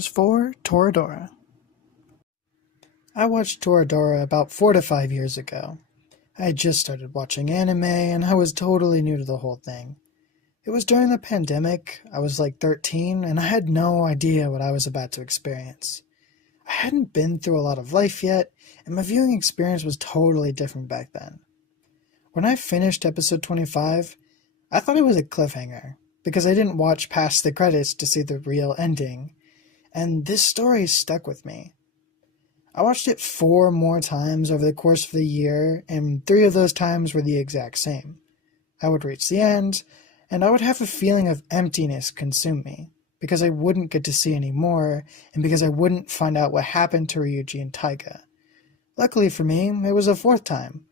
spoilers for Toradora. I watched Toradora about 4 to 5 years ago. I had just started watching anime and I was totally new to the whole thing. It was during the pandemic, I was like 13 and I had no idea what I was about to experience. I hadn't been through a lot of life yet and my viewing experience was totally different back then. When I finished episode 25, I thought it was a cliffhanger because I didn't watch past the credits to see the real ending, and this story stuck with me. I watched it 4 more times over the course of the year, and 3 of those times were the exact same. I would reach the end, and I would have a feeling of emptiness consume me, because I wouldn't get to see any more, and because I wouldn't find out what happened to Ryuji and Taiga. Luckily for me, it was a 4th time.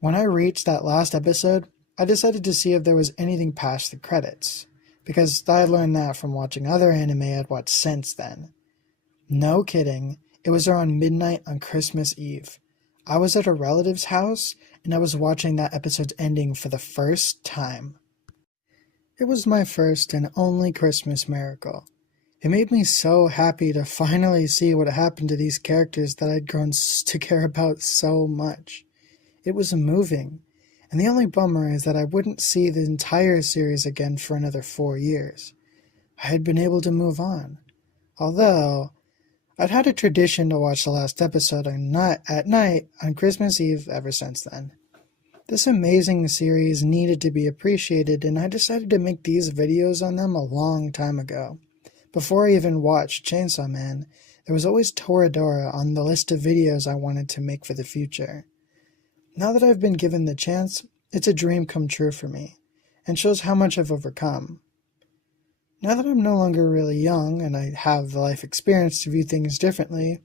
When I reached that last episode, I decided to see if there was anything past the credits, because I had learned that from watching other anime I'd watched since then. No kidding. It was around midnight on Christmas Eve. I was at a relative's house, and I was watching that episode's ending for the first time. It was my first and only Christmas miracle. It made me so happy to finally see what happened to these characters that I'd grown to care about so much. It was moving, and the only bummer is that I wouldn't see the entire series again for another 4 years. I had been able to move on, although I'd had a tradition to watch the last episode at night on Christmas Eve ever since then. This amazing series needed to be appreciated, and I decided to make these videos on them a long time ago. Before I even watched Chainsaw Man, there was always Toradora on the list of videos I wanted to make for the future. Now that I've been given the chance, it's a dream come true for me, and shows how much I've overcome. Now that I'm no longer really young and I have the life experience to view things differently,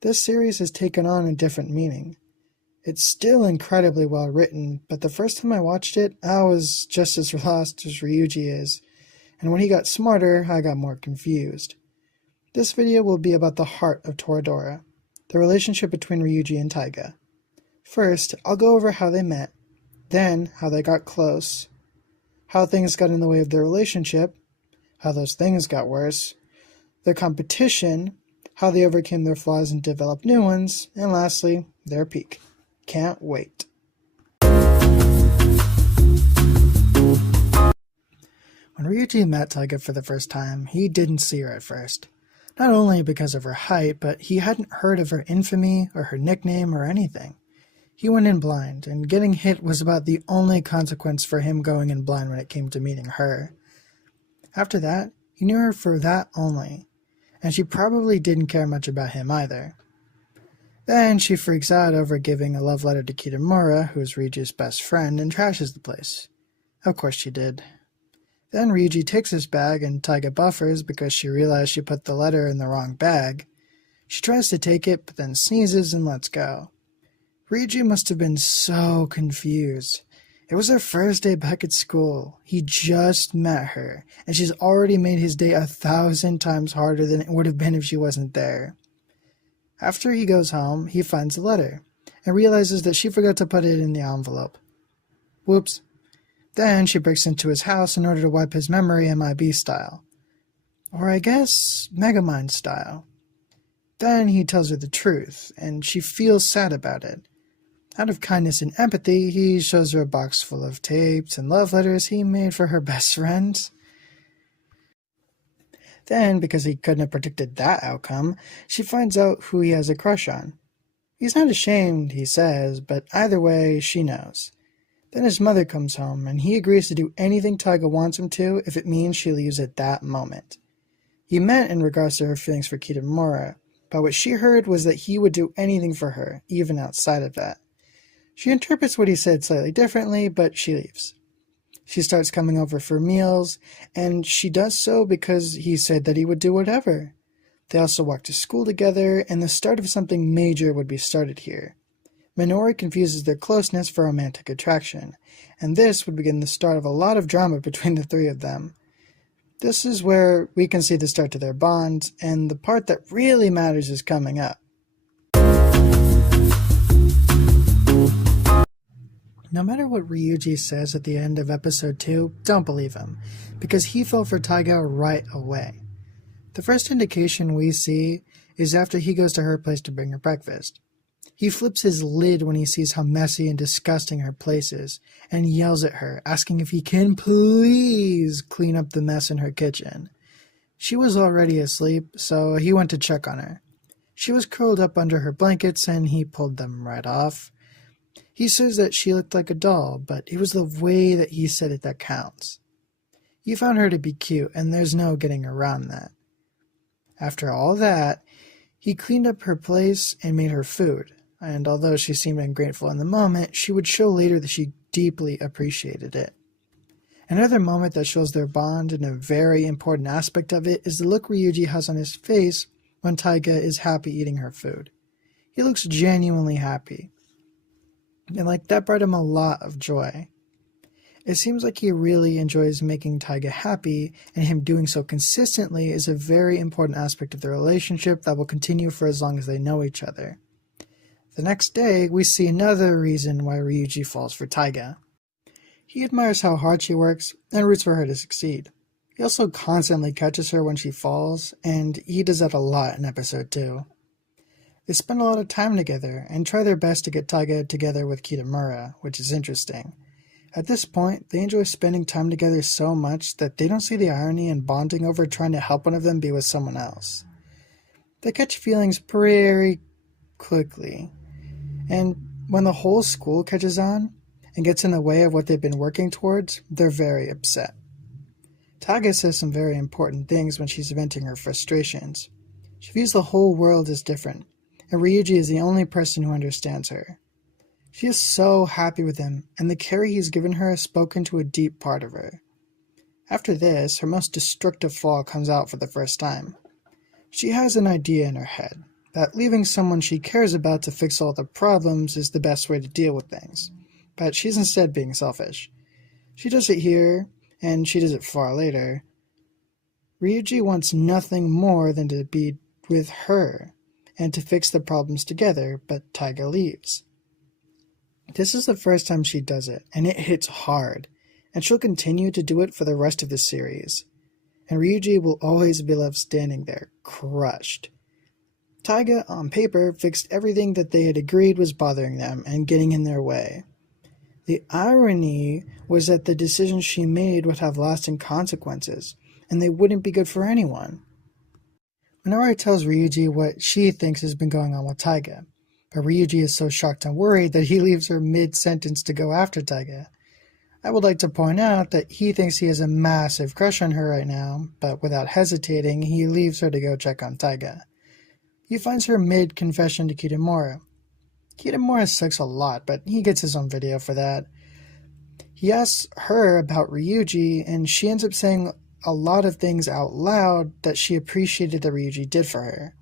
this series has taken on a different meaning. It's still incredibly well written, but the first time I watched it, I was just as lost as Ryuji is, and when he got smarter, I got more confused. This video will be about the heart of Toradora, the relationship between Ryuji and Taiga. First, I'll go over how they met, then how they got close, how things got in the way of their relationship, how those things got worse, their competition, how they overcame their flaws and developed new ones, and lastly, their peak. Can't wait. When Ryuji met Taiga for the first time, he didn't see her at first. Not only because of her height, but he hadn't heard of her infamy or her nickname or anything. He went in blind, and getting hit was about the only consequence for him going in blind when it came to meeting her. After that, he knew her for that only, and she probably didn't care much about him either. Then she freaks out over giving a love letter to Kitamura, who is Ryuji's best friend, and trashes the place. Of course she did. Then Ryuji takes his bag and Taiga buffers because she realized she put the letter in the wrong bag. She tries to take it, but then sneezes and lets go. Ryuji must have been so confused. It was her first day back at school. He just met her, and she's already made his day 1,000 times harder than it would have been if she wasn't there. After he goes home, he finds the letter, and realizes that she forgot to put it in the envelope. Whoops. Then she breaks into his house in order to wipe his memory MIB style. Or I guess, Megamind style. Then he tells her the truth, and she feels sad about it. Out of kindness and empathy, he shows her a box full of tapes and love letters he made for her best friend. Then, because he couldn't have predicted that outcome, she finds out who he has a crush on. He's not ashamed, he says, but either way, she knows. Then his mother comes home, and he agrees to do anything Taiga wants him to if it means she leaves at that moment. He meant in regards to her feelings for Kitamura, but what she heard was that he would do anything for her, even outside of that. She interprets what he said slightly differently, but she leaves. She starts coming over for meals, and she does so because he said that he would do whatever. They also walk to school together, and the start of something major would be started here. Minori confuses their closeness for romantic attraction, and this would begin the start of a lot of drama between the 3 of them. This is where we can see the start to their bond, and the part that really matters is coming up. No matter what Ryuji says at the end of episode 2, don't believe him, because he fell for Taiga right away. The first indication we see is after he goes to her place to bring her breakfast. He flips his lid when he sees how messy and disgusting her place is, and yells at her, asking if he can please clean up the mess in her kitchen. She was already asleep, so he went to check on her. She was curled up under her blankets, and he pulled them right off. He says that she looked like a doll, but it was the way that he said it that counts. He found her to be cute, and there's no getting around that. After all that, he cleaned up her place and made her food, and although she seemed ungrateful in the moment, she would show later that she deeply appreciated it. Another moment that shows their bond, and a very important aspect of it, is the look Ryuji has on his face when Taiga is happy eating her food. He looks genuinely happy, and that brought him a lot of joy. It seems like he really enjoys making Taiga happy, and him doing so consistently is a very important aspect of their relationship that will continue for as long as they know each other. The next day, we see another reason why Ryuji falls for Taiga. He admires how hard she works and roots for her to succeed. He also constantly catches her when she falls, and he does that a lot in episode 2. They spend a lot of time together and try their best to get Taiga together with Kitamura, which is interesting. At this point, they enjoy spending time together so much that they don't see the irony in bonding over trying to help one of them be with someone else. They catch feelings pretty quickly, and when the whole school catches on and gets in the way of what they've been working towards, they're very upset. Taiga says some very important things when she's venting her frustrations. She views the whole world as different, and Ryuji is the only person who understands her. She is so happy with him, and the care he's given her has spoken to a deep part of her. After this, her most destructive flaw comes out for the first time. She has an idea in her head that leaving someone she cares about to fix all the problems is the best way to deal with things, but she's instead being selfish. She does it here, and she does it far later. Ryuji wants nothing more than to be with her and to fix the problems together, but Taiga leaves. This is the first time she does it, and it hits hard, and she'll continue to do it for the rest of the series. And Ryuji will always be left standing there, crushed. Taiga, on paper, fixed everything that they had agreed was bothering them and getting in their way. The irony was that the decisions she made would have lasting consequences, and they wouldn't be good for anyone. Minori tells Ryuji what she thinks has been going on with Taiga, but Ryuji is so shocked and worried that he leaves her mid-sentence to go after Taiga. I would like to point out that he thinks he has a massive crush on her right now, but without hesitating, he leaves her to go check on Taiga. He finds her mid-confession to Kitamura. Kitamura sucks a lot, but he gets his own video for that. He asks her about Ryuji, and she ends up saying a lot of things out loud that she appreciated that Ryuji did for her.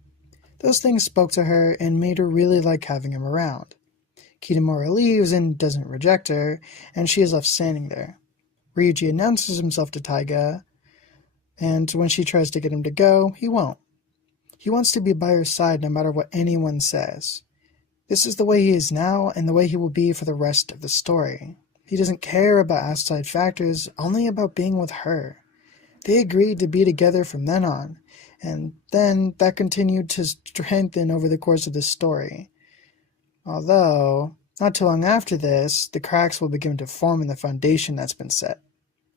Those things spoke to her and made her really like having him around. Kitamura leaves and doesn't reject her, and she is left standing there. Ryuji announces himself to Taiga, and when she tries to get him to go, he won't. He wants to be by her side no matter what anyone says. This is the way he is now and the way he will be for the rest of the story. He doesn't care about outside factors, only about being with her. They agreed to be together from then on, and then that continued to strengthen over the course of the story. Although, not too long after this, the cracks will begin to form in the foundation that's been set.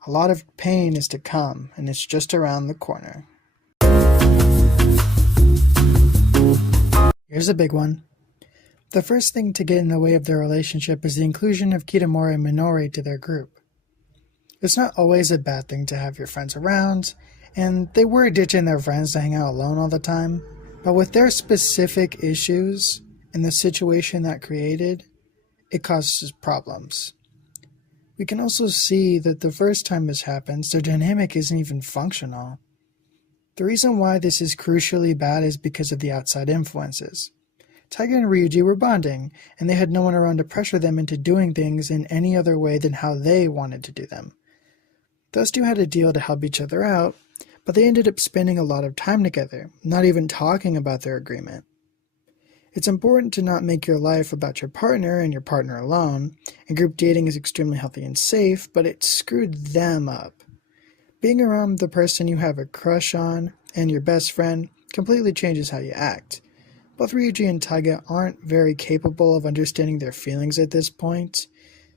A lot of pain is to come, and it's just around the corner. Here's a big one. The first thing to get in the way of their relationship is the inclusion of Kitamura and Minori to their group. It's not always a bad thing to have your friends around, and they were ditching their friends to hang out alone all the time, but with their specific issues and the situation that created, it causes problems. We can also see that the first time this happens, their dynamic isn't even functional. The reason why this is crucially bad is because of the outside influences. Taiga and Ryuji were bonding, and they had no one around to pressure them into doing things in any other way than how they wanted to do them. Those two had a deal to help each other out, but they ended up spending a lot of time together, not even talking about their agreement. It's important to not make your life about your partner and your partner alone, and group dating is extremely healthy and safe, but it screwed them up. Being around the person you have a crush on and your best friend completely changes how you act. Both Ryuji and Taiga aren't very capable of understanding their feelings at this point.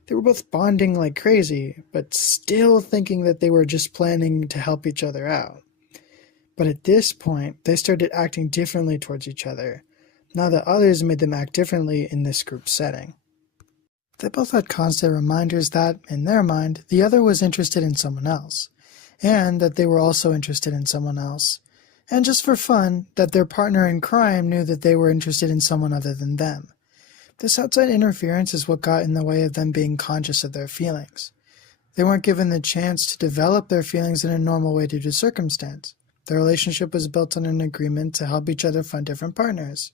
They were both bonding like crazy, but still thinking that they were just planning to help each other out. But at this point, they started acting differently towards each other, now that others made them act differently in this group setting. They both had constant reminders that, in their mind, the other was interested in someone else, and that they were also interested in someone else, and just for fun, that their partner in crime knew that they were interested in someone other than them. This outside interference is what got in the way of them being conscious of their feelings. They weren't given the chance to develop their feelings in a normal way due to circumstance. Their relationship was built on an agreement to help each other find different partners.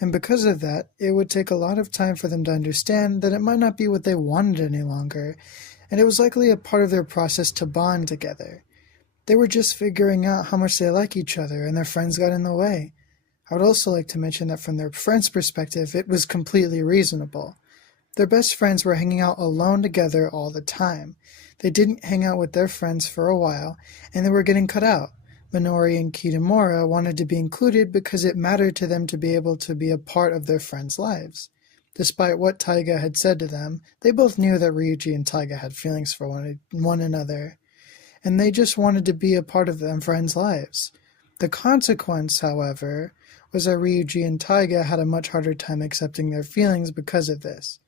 And because of that, it would take a lot of time for them to understand that it might not be what they wanted any longer, and it was likely a part of their process to bond together. They were just figuring out how much they like each other, and their friends got in the way. I would also like to mention that from their friends' perspective, it was completely reasonable. Their best friends were hanging out alone together all the time. They didn't hang out with their friends for a while, and they were getting cut out. Minori and Kitamura wanted to be included because it mattered to them to be able to be a part of their friends' lives. Despite what Taiga had said to them, they both knew that Ryuji and Taiga had feelings for one another, and they just wanted to be a part of them friends' lives. The consequence, however, was that Ryuji and Taiga had a much harder time accepting their feelings because of this.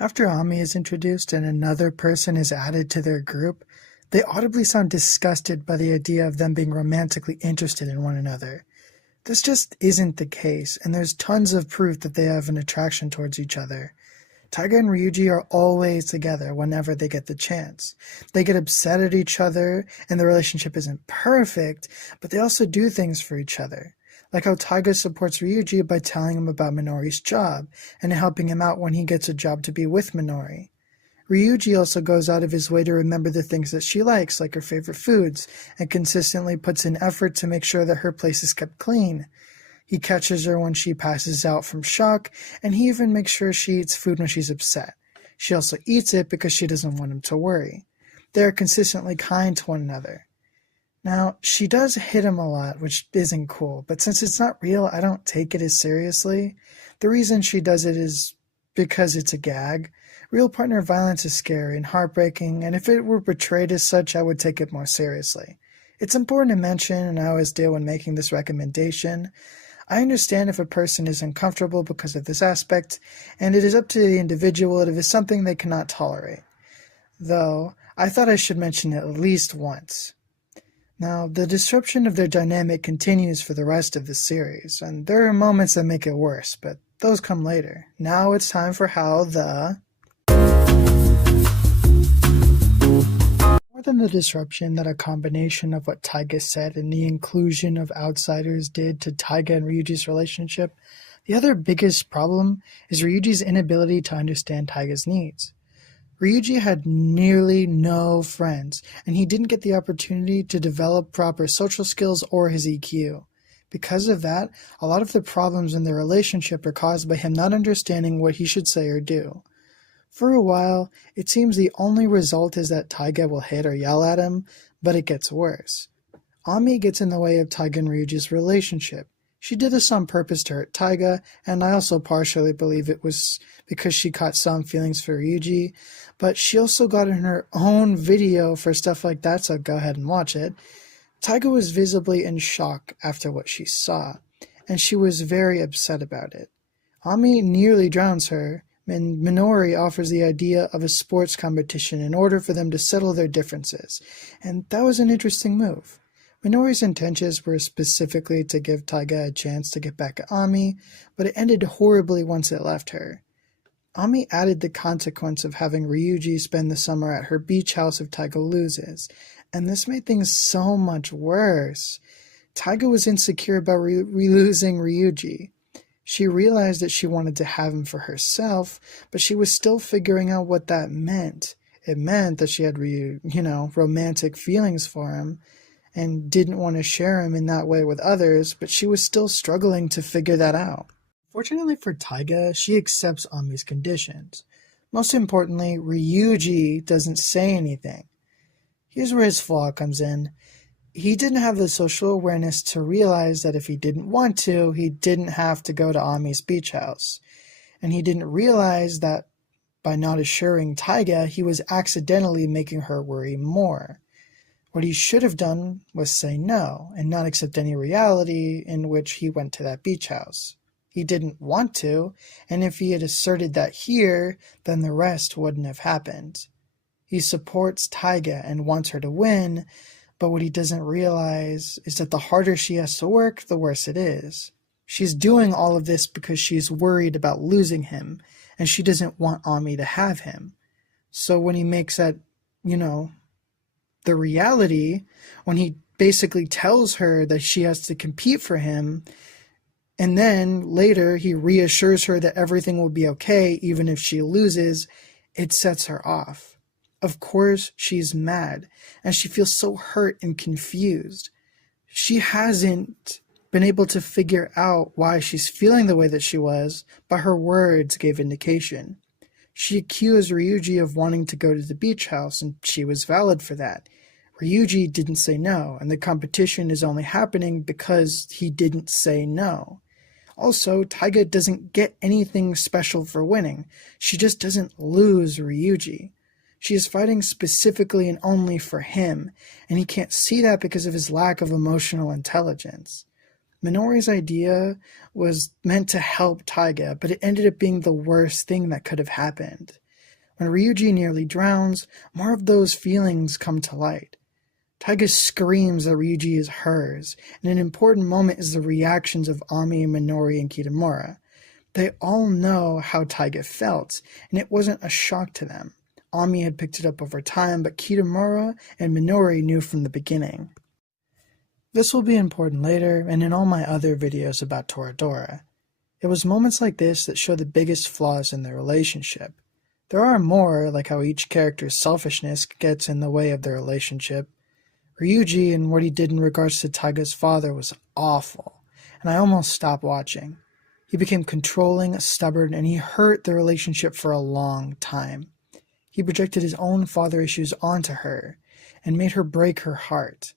After Ami is introduced and another person is added to their group, they audibly sound disgusted by the idea of them being romantically interested in one another. This just isn't the case, and there's tons of proof that they have an attraction towards each other. Taiga and Ryuji are always together whenever they get the chance. They get upset at each other, and the relationship isn't perfect, but they also do things for each other. Like how Taiga supports Ryuji by telling him about Minori's job, and helping him out when he gets a job to be with Minori. Ryuji also goes out of his way to remember the things that she likes, like her favorite foods, and consistently puts in effort to make sure that her place is kept clean. He catches her when she passes out from shock, and he even makes sure she eats food when she's upset. She also eats it because she doesn't want him to worry. They are consistently kind to one another. Now, she does hit him a lot, which isn't cool, but since it's not real, I don't take it as seriously. The reason she does it is because it's a gag. Real partner violence is scary and heartbreaking, and if it were portrayed as such, I would take it more seriously. It's important to mention, and I always do when making this recommendation, I understand if a person is uncomfortable because of this aspect, and it is up to the individual if it is something they cannot tolerate. Though, I thought I should mention it at least once. Now, the disruption of their dynamic continues for the rest of the series, and there are moments that make it worse, but those come later. Now it's time for how the... More than the disruption that a combination of what Taiga said and the inclusion of outsiders did to Taiga and Ryuji's relationship, the other biggest problem is Ryuji's inability to understand Taiga's needs. Ryuji had nearly no friends, and he didn't get the opportunity to develop proper social skills or his EQ. Because of that, a lot of the problems in their relationship are caused by him not understanding what he should say or do. For a while, it seems the only result is that Taiga will hit or yell at him, but it gets worse. Ami gets in the way of Taiga and Ryuji's relationship. She did this on purpose to hurt Taiga, and I also partially believe it was because she caught some feelings for Ryuji, but she also got in her own video for stuff like that, so go ahead and watch it. Taiga was visibly in shock after what she saw, and she was very upset about it. Ami nearly drowns her, and Minori offers the idea of a sports competition in order for them to settle their differences, and that was an interesting move. Minori's intentions were specifically to give Taiga a chance to get back at Ami, but it ended horribly once it left her. Ami added the consequence of having Ryuji spend the summer at her beach house if Taiga loses, and this made things so much worse. Taiga was insecure about losing Ryuji. She realized that she wanted to have him for herself, but she was still figuring out what that meant. It meant that she had, romantic feelings for him, and didn't want to share him in that way with others, but she was still struggling to figure that out. Fortunately for Taiga, she accepts Ami's conditions. Most importantly, Ryuji doesn't say anything. Here's where his flaw comes in. He didn't have the social awareness to realize that if he didn't want to, he didn't have to go to Ami's beach house. And he didn't realize that by not assuring Taiga, he was accidentally making her worry more. What he should have done was say no, and not accept any reality in which he went to that beach house. He didn't want to, and if he had asserted that here, then the rest wouldn't have happened. He supports Taiga and wants her to win, but what he doesn't realize is that the harder she has to work, the worse it is. She's doing all of this because she's worried about losing him, and she doesn't want Ami to have him. So when he makes that, the reality, when he basically tells her that she has to compete for him, and then later he reassures her that everything will be okay even if she loses, it sets her off. Of course she's mad, and she feels so hurt and confused. She hasn't been able to figure out why she's feeling the way that she was, but her words gave indication. She accused Ryuji of wanting to go to the beach house, and she was valid for that. Ryuji didn't say no, and the competition is only happening because he didn't say no. Also, Taiga doesn't get anything special for winning. She just doesn't lose Ryuji. She is fighting specifically and only for him, and he can't see that because of his lack of emotional intelligence. Minori's idea was meant to help Taiga, but it ended up being the worst thing that could have happened. When Ryuji nearly drowns, more of those feelings come to light. Taiga screams that Ryuji is hers, and an important moment is the reactions of Ami, Minori, and Kitamura. They all know how Taiga felt, and it wasn't a shock to them. Ami had picked it up over time, but Kitamura and Minori knew from the beginning. This will be important later, and in all my other videos about Toradora. It was moments like this that show the biggest flaws in their relationship. There are more, like how each character's selfishness gets in the way of their relationship. Ryuji and what he did in regards to Taiga's father was awful, and I almost stopped watching. He became controlling, stubborn, and he hurt the relationship for a long time. He projected his own father issues onto her, and made her break her heart.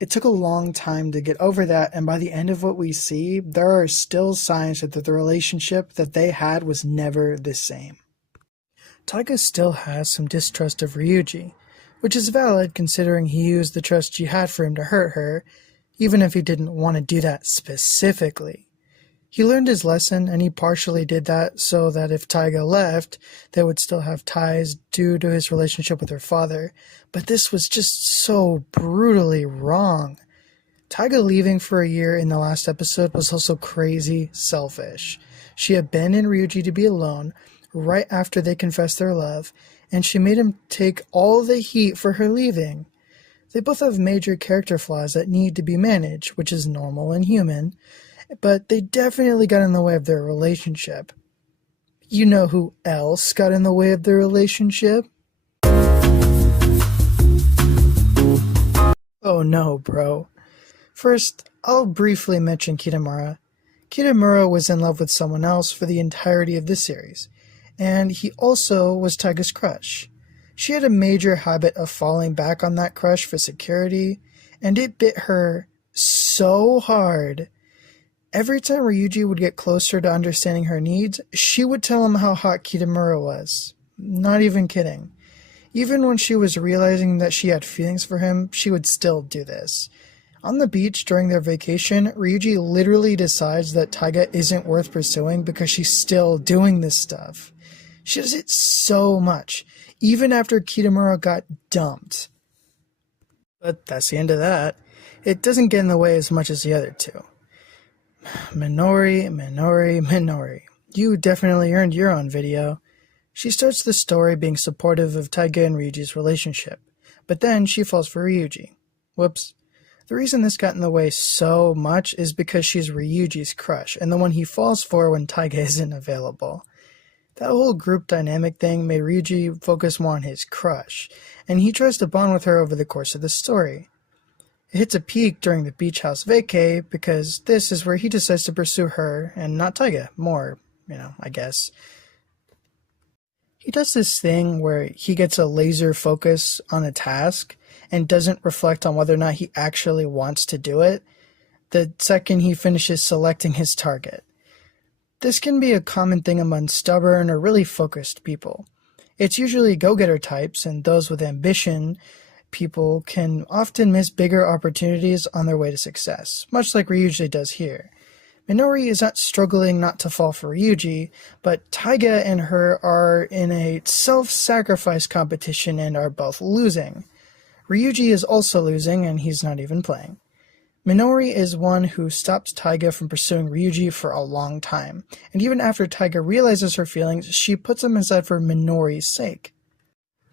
It took a long time to get over that, and by the end of what we see, there are still signs that the relationship that they had was never the same. Taiga still has some distrust of Ryuji, which is valid considering he used the trust she had for him to hurt her, even if he didn't want to do that specifically. He learned his lesson, and he partially did that so that if Taiga left, they would still have ties due to his relationship with her father, but this was just so brutally wrong. Taiga leaving for a year in the last episode was also crazy selfish. She abandoned Ryuji to be alone right after they confessed their love, and she made him take all the heat for her leaving. They both have major character flaws that need to be managed, which is normal and human, but they definitely got in the way of their relationship. You know who else got in the way of their relationship? Oh no, bro. First, I'll briefly mention Kitamura. Kitamura was in love with someone else for the entirety of this series, and he also was Taiga's crush. She had a major habit of falling back on that crush for security, and it bit her so hard. Every time Ryuji would get closer to understanding her needs, she would tell him how hot Kitamura was. Not even kidding. Even when she was realizing that she had feelings for him, she would still do this. On the beach during their vacation, Ryuji literally decides that Taiga isn't worth pursuing because she's still doing this stuff. She does it so much, even after Kitamura got dumped. But that's the end of that. It doesn't get in the way as much as the other two. Minori. You definitely earned your own video. She starts the story being supportive of Taiga and Ryuji's relationship, but then she falls for Ryuji. Whoops. The reason this got in the way so much is because she's Ryuji's crush, and the one he falls for when Taiga isn't available. That whole group dynamic thing made Ryuji focus more on his crush, and he tries to bond with her over the course of the story. It hits a peak during the beach house vacay, because this is where he decides to pursue her, and not Taiga, more, I guess. He does this thing where he gets a laser focus on a task, and doesn't reflect on whether or not he actually wants to do it the second he finishes selecting his target. This can be a common thing among stubborn or really focused people. It's usually go-getter types, and those with ambition people can often miss bigger opportunities on their way to success, much like Ryuji does here. Minori is not struggling not to fall for Ryuji, but Taiga and her are in a self-sacrifice competition and are both losing. Ryuji is also losing, and he's not even playing. Minori is one who stops Taiga from pursuing Ryuji for a long time, and even after Taiga realizes her feelings, she puts them aside for Minori's sake.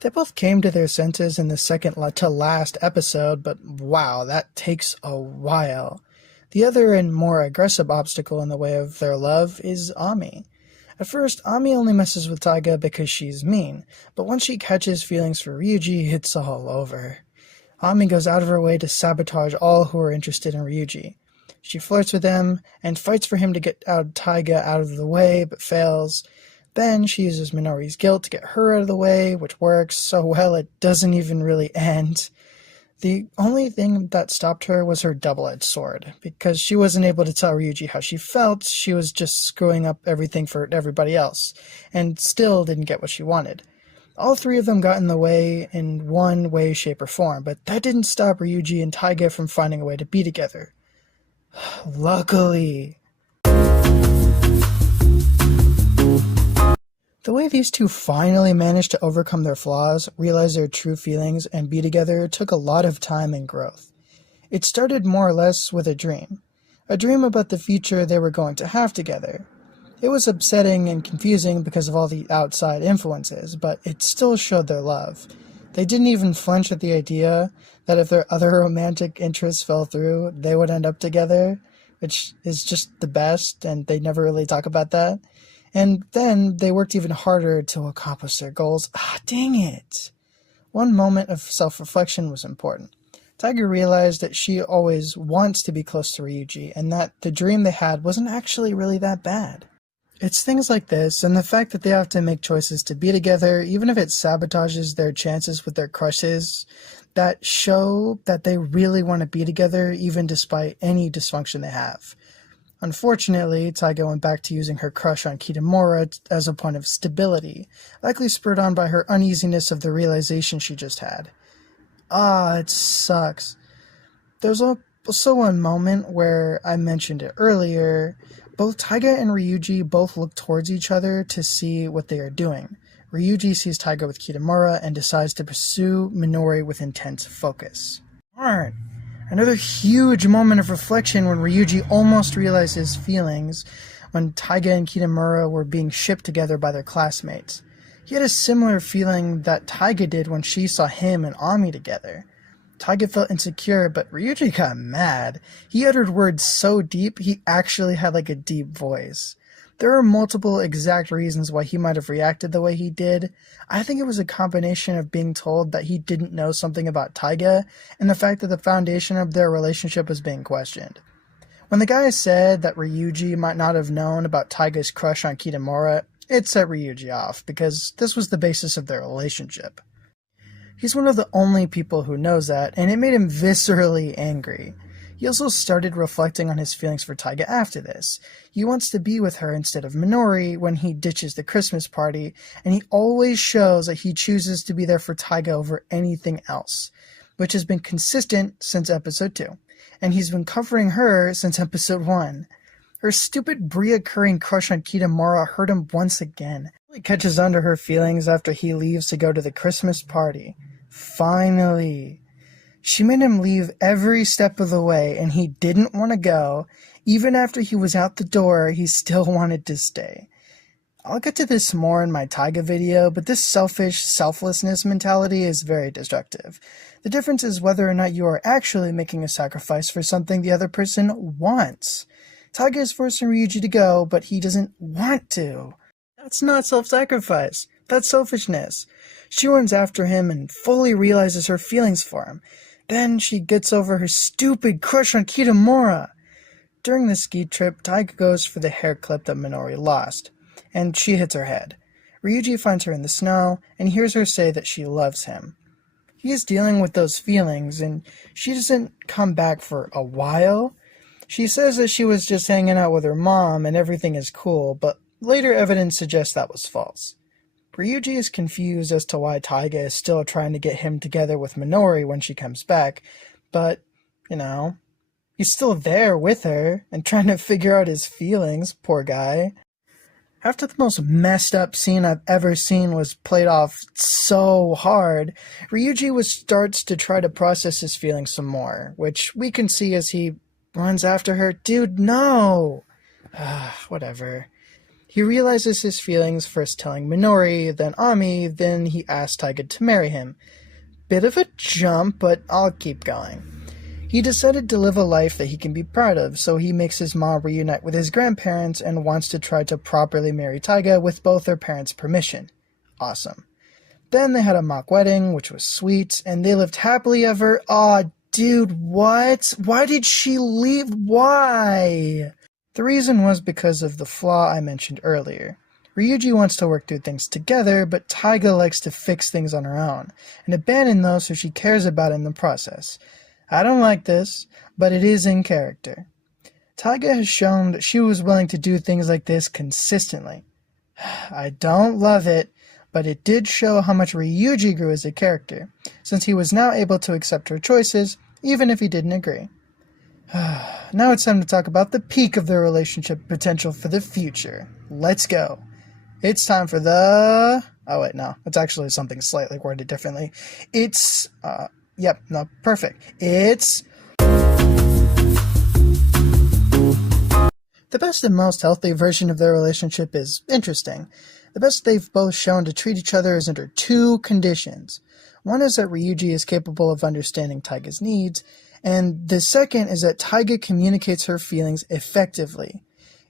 They both came to their senses in the second to last episode, but wow, that takes a while. The other and more aggressive obstacle in the way of their love is Ami. At first, Ami only messes with Taiga because she's mean, but once she catches feelings for Ryuji, it's all over. Ami goes out of her way to sabotage all who are interested in Ryuji. She flirts with him and fights for him to get Taiga out of the way, but fails. Then she uses Minori's guilt to get her out of the way, which works so well it doesn't even really end. The only thing that stopped her was her double-edged sword. Because she wasn't able to tell Ryuji how she felt, she was just screwing up everything for everybody else, and still didn't get what she wanted. All three of them got in the way in one way, shape, or form, but that didn't stop Ryuji and Taiga from finding a way to be together. Luckily. The way these two finally managed to overcome their flaws, realize their true feelings, and be together took a lot of time and growth. It started more or less with a dream about the future they were going to have together. It was upsetting and confusing because of all the outside influences, but it still showed their love. They didn't even flinch at the idea that if their other romantic interests fell through, they would end up together, which is just the best, and they never really talk about that. And then they worked even harder to accomplish their goals. Dang it! One moment of self-reflection was important. Taiga realized that she always wants to be close to Ryuji, and that the dream they had wasn't actually really that bad. It's things like this, and the fact that they have to make choices to be together, even if it sabotages their chances with their crushes, that show that they really want to be together, even despite any dysfunction they have. Unfortunately, Taiga went back to using her crush on Kitamura as a point of stability, likely spurred on by her uneasiness of the realization she just had. It sucks. There's also one moment where I mentioned it earlier. Both Taiga and Ryuji both look towards each other to see what they are doing. Ryuji sees Taiga with Kitamura and decides to pursue Minori with intense focus. Darn! Another huge moment of reflection when Ryuji almost realized his feelings when Taiga and Kitamura were being shipped together by their classmates. He had a similar feeling that Taiga did when she saw him and Ami together. Taiga felt insecure, but Ryuji got mad. He uttered words so deep, he actually had like a deep voice. There are multiple exact reasons why he might have reacted the way he did. I think it was a combination of being told that he didn't know something about Taiga, and the fact that the foundation of their relationship was being questioned. When the guy said that Ryuji might not have known about Taiga's crush on Kitamura, it set Ryuji off, because this was the basis of their relationship. He's one of the only people who knows that, and it made him viscerally angry. He also started reflecting on his feelings for Taiga after this. He wants to be with her instead of Minori when he ditches the Christmas party, and he always shows that he chooses to be there for Taiga over anything else, which has been consistent since episode 2, and he's been covering her since episode 1. Her stupid reoccurring crush on Kitamura hurt him once again. He catches on to her feelings after he leaves to go to the Christmas party. Finally. She made him leave every step of the way, and he didn't want to go. Even after he was out the door, he still wanted to stay. I'll get to this more in my Taiga video, but this selfish selflessness mentality is very destructive. The difference is whether or not you are actually making a sacrifice for something the other person wants. Taiga is forcing Ryuji to go, but he doesn't want to. That's not self-sacrifice. That's selfishness. She runs after him and fully realizes her feelings for him. Then she gets over her stupid crush on Kitamura. During the ski trip, Taiga goes for the hair clip that Minori lost, and she hits her head. Ryuji finds her in the snow and hears her say that she loves him. He is dealing with those feelings, and she doesn't come back for a while. She says that she was just hanging out with her mom and everything is cool, but later evidence suggests that was false. Ryuji is confused as to why Taiga is still trying to get him together with Minori when she comes back, but, he's still there with her and trying to figure out his feelings, poor guy. After the most messed up scene I've ever seen was played off so hard, Ryuji starts to try to process his feelings some more, which we can see as he runs after her. Dude, no! Whatever. He realizes his feelings, first telling Minori, then Ami, then he asks Taiga to marry him. Bit of a jump, but I'll keep going. He decided to live a life that he can be proud of, so he makes his mom reunite with his grandparents and wants to try to properly marry Taiga with both their parents' permission. Awesome. Then they had a mock wedding, which was sweet, and they lived happily ever. Aw, dude, what? Why did she leave? Why? The reason was because of the flaw I mentioned earlier. Ryuji wants to work through things together, but Taiga likes to fix things on her own, and abandon those who she cares about in the process. I don't like this, but it is in character. Taiga has shown that she was willing to do things like this consistently. I don't love it, but it did show how much Ryuji grew as a character, since he was now able to accept her choices, even if he didn't agree. Now it's time to talk about the peak of their relationship potential for the future. Let's go. It's time for the... Oh wait, no. It's actually something slightly worded differently. It's... perfect. It's... The best and most healthy version of their relationship is interesting. The best they've both shown to treat each other is under two conditions. One is that Ryuji is capable of understanding Taiga's needs, and the second is that Taiga communicates her feelings effectively.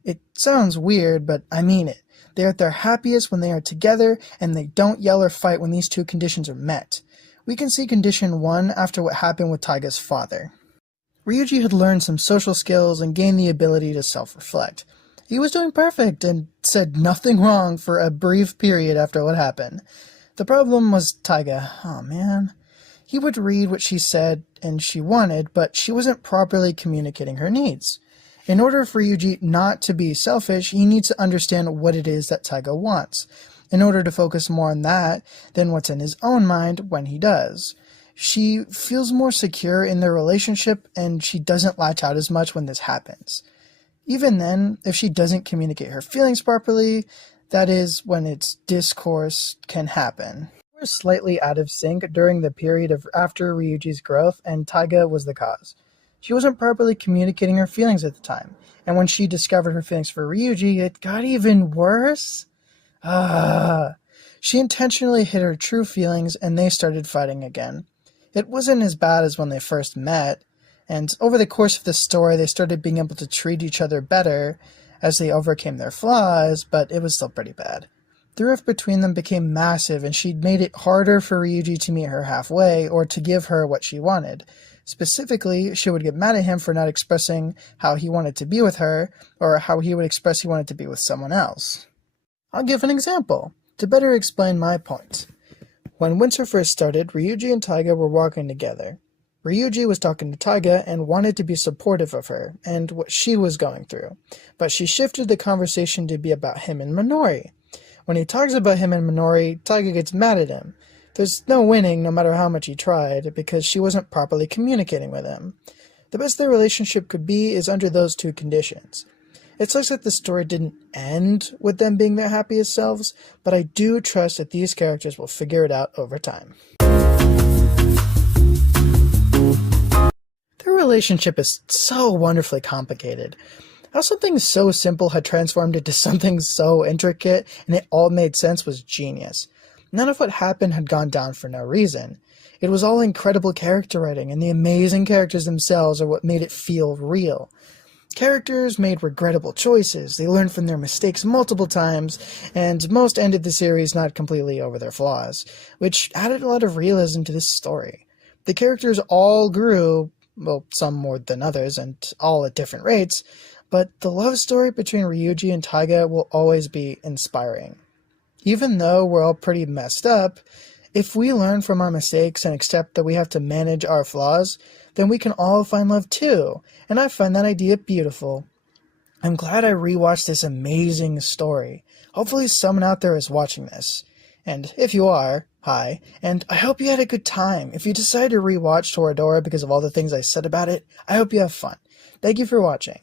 It sounds weird, but I mean it. They are at their happiest when they are together, and they don't yell or fight when these two conditions are met. We can see condition 1 after what happened with Taiga's father. Ryuji had learned some social skills and gained the ability to self-reflect. He was doing perfect and said nothing wrong for a brief period after what happened. The problem was Taiga. Oh man. He would read what she said and she wanted, but she wasn't properly communicating her needs. In order for Ryuji not to be selfish, he needs to understand what it is that Taiga wants, in order to focus more on that than what's in his own mind when he does. She feels more secure in their relationship, and she doesn't latch out as much when this happens. Even then, if she doesn't communicate her feelings properly, that is when its discourse can happen. We're slightly out of sync during the period after Ryuji's growth, and Taiga was the cause. She wasn't properly communicating her feelings at the time, and when she discovered her feelings for Ryuji, it got even worse. She intentionally hid her true feelings, and they started fighting again. It wasn't as bad as when they first met, and over the course of the story, they started being able to treat each other better as they overcame their flaws, but it was still pretty bad. The rift between them became massive, and she'd made it harder for Ryuji to meet her halfway or to give her what she wanted. Specifically, she would get mad at him for not expressing how he wanted to be with her, or how he would express he wanted to be with someone else. I'll give an example, to better explain my point. When winter first started, Ryuji and Taiga were walking together. Ryuji was talking to Taiga and wanted to be supportive of her and what she was going through, but she shifted the conversation to be about him and Minori. When he talks about him and Minori, Taiga gets mad at him. There's no winning no matter how much he tried, because she wasn't properly communicating with him. The best their relationship could be is under those two conditions. It sucks that the story didn't end with them being their happiest selves, but I do trust that these characters will figure it out over time. Their relationship is so wonderfully complicated. How something so simple had transformed into something so intricate and it all made sense was genius. None of what happened had gone down for no reason. It was all incredible character writing, and the amazing characters themselves are what made it feel real. Characters made regrettable choices, they learned from their mistakes multiple times, and most ended the series not completely over their flaws, which added a lot of realism to this story. The characters all grew, well, some more than others, and all at different rates, but the love story between Ryuji and Taiga will always be inspiring. Even though we're all pretty messed up, If we learn from our mistakes and accept that we have to manage our flaws, then we can all find love too, and I find that idea beautiful. I'm glad I rewatched this amazing story. Hopefully someone out there is watching this. And if you are, hi, and I hope you had a good time. If you decide to rewatch Toradora because of all the things I said about it, I hope you have fun. Thank you for watching.